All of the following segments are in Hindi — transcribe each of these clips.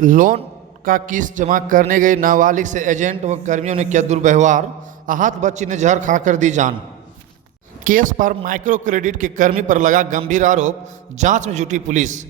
लोन का किस्त जमा करने गई नाबालिग से एजेंट व कर्मियों ने किया दुर्व्यवहार, आहत बच्ची ने जहर खाकर दी जान। केस पर माइक्रो क्रेडिट के कर्मी पर लगा गंभीर आरोप, जांच में जुटी पुलिस।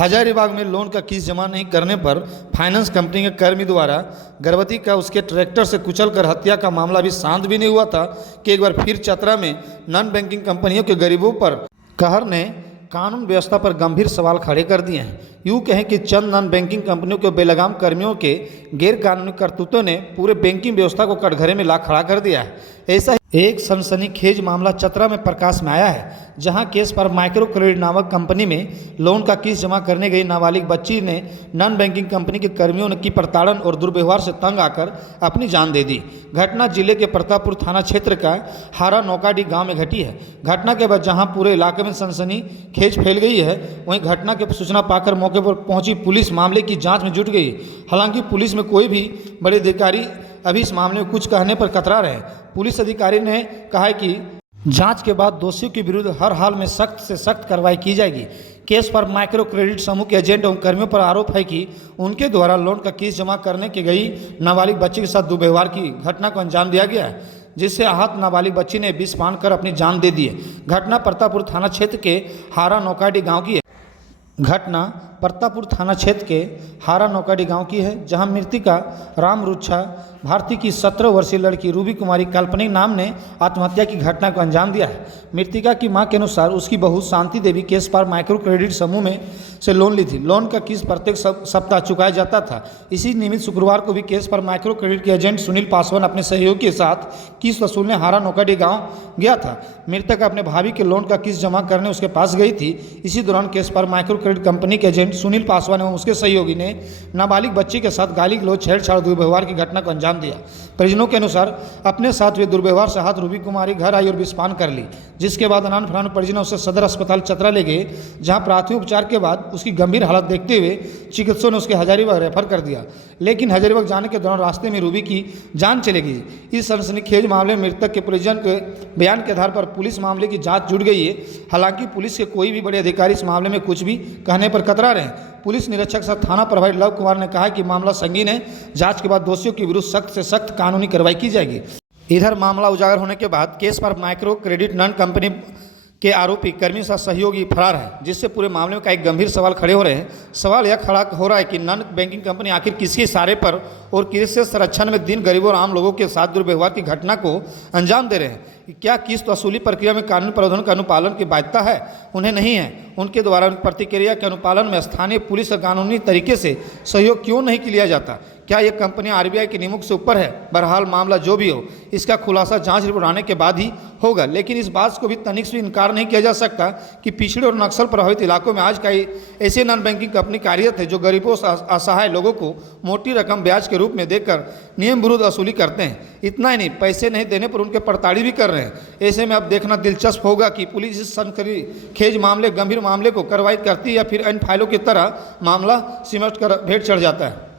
हजारीबाग में लोन का किस्त जमा नहीं करने पर फाइनेंस कंपनी के कर्मी द्वारा गर्भवती का उसके ट्रैक्टर से कुचलकर हत्या का मामला अभी शांत भी नहीं हुआ था कि एक बार फिर चतरा में नॉन बैंकिंग कंपनियों के गरीबों पर कहर ने कानून व्यवस्था पर गंभीर सवाल खड़े कर दिए हैं। यूँ कहें कि चंद नॉन बैंकिंग कंपनियों के बेलगाम कर्मियों के गैरकानूनी करतूतों ने पूरे बैंकिंग व्यवस्था को कटघरे में ला खड़ा कर दिया है। ऐसा एक सनसनीखेज मामला चतरा में प्रकाश में आया है, जहां केस पर माइक्रो क्रेडिट नामक कंपनी में लोन का किस्त जमा करने गई नाबालिग बच्ची ने नॉन बैंकिंग कंपनी के कर्मियों की प्रताड़न और दुर्व्यवहार से तंग आकर अपनी जान दे दी। घटना जिले के प्रतापपुर थाना क्षेत्र का हारा नौकाडी गांव में घटी है। घटना के बाद जहां पूरे इलाके में सनसनीखेज फैल गई है, वहीं घटना की सूचना पाकर मौके पर पहुंची पुलिस मामले की जाँच में जुट गई। हालांकि पुलिस में कोई भी बड़े अधिकारी अभी इस मामले में कुछ कहने पर कतरा रहे। पुलिस अधिकारी ने कहा है कि जांच के बाद दोषियों के विरुद्ध हर हाल में सख्त से सख्त कार्रवाई की जाएगी। केस पर माइक्रो क्रेडिट समूह के एजेंट एवं कर्मियों पर आरोप है कि उनके द्वारा लोन का किस्त जमा करने के गई नाबालिग बच्ची के साथ दुर्व्यवहार की घटना को अंजाम दिया गया है, जिससे आहत नाबालिग बच्ची ने विष पान कर अपनी जान दे दी है। घटना प्रतापपुर थाना क्षेत्र के हारा नौकाडी गाँव की है। घटना प्रतापपुर थाना क्षेत्र के हारा नौकाडी गांव की है, जहां मृतिका राम रुच्छा भारती की 17 वर्षीय लड़की रूबी कुमारी काल्पनिक नाम ने आत्महत्या की घटना को अंजाम दिया है। मृतिका की मां के अनुसार उसकी बहू शांति देवी केस पर माइक्रो क्रेडिट समूह में से लोन ली थी। लोन का किस्त प्रत्येक सप्ताह चुकाया जाता था। इसी निमित्त शुक्रवार को भी केस पर माइक्रो क्रेडिट के एजेंट सुनील पासवान अपने सहयोगी के साथ किस्त वसूलने हारा नौकाडी गाँव गया था। मृतक अपने भाभी के लोन का किस्त जमा करने उसके पास गई थी। इसी दौरान केस पर माइक्रो क्रेडिट कंपनी के एजेंट सुनील पासवान एवं उसके सहयोगी ने नाबालिग बच्ची के साथ गाली गलौज, छेड़छाड़, दुर्व्यवहार की घटना को अंजाम दिया। परिजनों के अनुसार अपने साथ हुए दुर्व्यवहार से आहत रूबी कुमारी घर आई और विषपान कर ली, जिसके बाद अनान फनान परिजन उसे सदर अस्पताल चतरा ले गए, जहां प्राथमिक उपचार के बाद उसकी गंभीर हालत देखते हुए चिकित्सकों ने उसके हजारीबाग रेफर कर दिया। लेकिन हजारीबाग जाने के दौरान रास्ते में रूबी की जान चली गई। इस सनसनीखेज मामले में मृतक के परिजन के बयान के आधार पर पुलिस मामले की जाँच जुट गई है। हालांकि पुलिस के कोई भी बड़े अधिकारी इस मामले में कुछ भी कहने पर कतरा रहे हैं। पुलिस निरीक्षक सह थाना प्रभारी लव कुमार ने कहा कि मामला संगीन है। जांच के बाद दोषियों के विरुद्ध सख्त से सख्त कानूनी कार्रवाई की जाएगी। इधर मामला उजागर होने के बाद केस पर माइक्रो क्रेडिट नॉन कंपनी के आरोपी कर्मी सा सहयोगी फरार है, जिससे पूरे मामले में एक गंभीर सवाल खड़े हो रहे हैं। सवाल यह खड़ा हो रहा है कि नॉन बैंकिंग कंपनी आखिर किसके इशारे पर और किसके संरक्षण में दिन गरीबों और आम लोगों के साथ दुर्व्यवहार की घटना को अंजाम दे रहे हैं। क्या किस्त वसूली प्रक्रिया में कानूनी प्रावधानों का अनुपालन की बाध्यता है? उन्हें नहीं है। उनके द्वारा प्रतिक्रिया के अनुपालन में स्थानीय पुलिस का कानूनी तरीके से सहयोग क्यों नहीं किया जाता? क्या ये कंपनी आरबीआई के नियमों से ऊपर है? बहरहाल मामला जो भी हो, इसका खुलासा जांच रिपोर्ट आने के बाद ही होगा। लेकिन इस बात को भी तनिक से इनकार नहीं किया जा सकता कि पिछड़े और नक्सल प्रभावित इलाकों में आज कई ऐसे नॉन बैंकिंग कंपनी कार्यरत है जो गरीबों असहाय लोगों को मोटी रकम ब्याज के रूप में देकर नियम विरुद्ध वसूली करते हैं। इतना ही नहीं, पैसे नहीं देने पर उनके प्रताड़ित भी कर रहे हैं। ऐसे में अब देखना दिलचस्प होगा कि पुलिस इस सनसनीखेज मामले, गंभीर मामले को कार्रवाई करती है या फिर अन्य फाइलों की तरह मामला सिमट कर भेंट चढ़ जाता है।